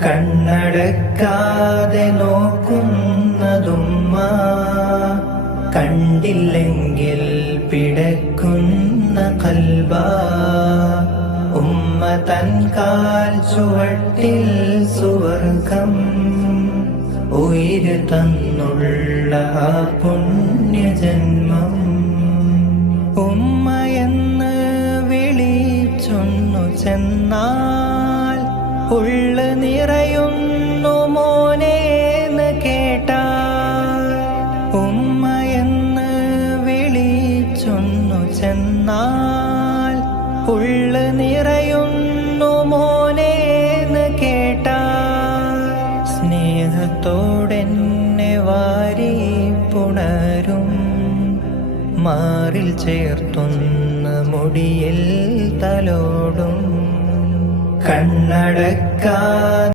കണ്ണടക്കാതെ നോക്കുന്നതുമ്മ, കണ്ടില്ലെങ്കിൽ പിടക്കുന്ന കൽബ. ഉമ്മ തൻ കാൽ ചുവട്ടിൽ സുവർഗം ഉയിര് തന്നുള്ള ആ പുണ്യജന്മം. ഉമ്മയെന്ന് വിളിച്ചൊന്നു ചെന്നാൽ ഉള്ള നിറയുന്നു മോനേന്ന് കേട്ടാൽ. ഉമ്മയെന്ന് വിളിച്ചൊന്നു ചെന്നാൽ ഉള്ള നിറയുന്നു മോനേന്ന് കേട്ടാൽ. സ്നേഹത്തോടെന്നെ വാരി പുണരും, മാറിൽ ചേർത്തൊന്ന് മുടിയിൽ തലോടും. കണ്ണടക്കാ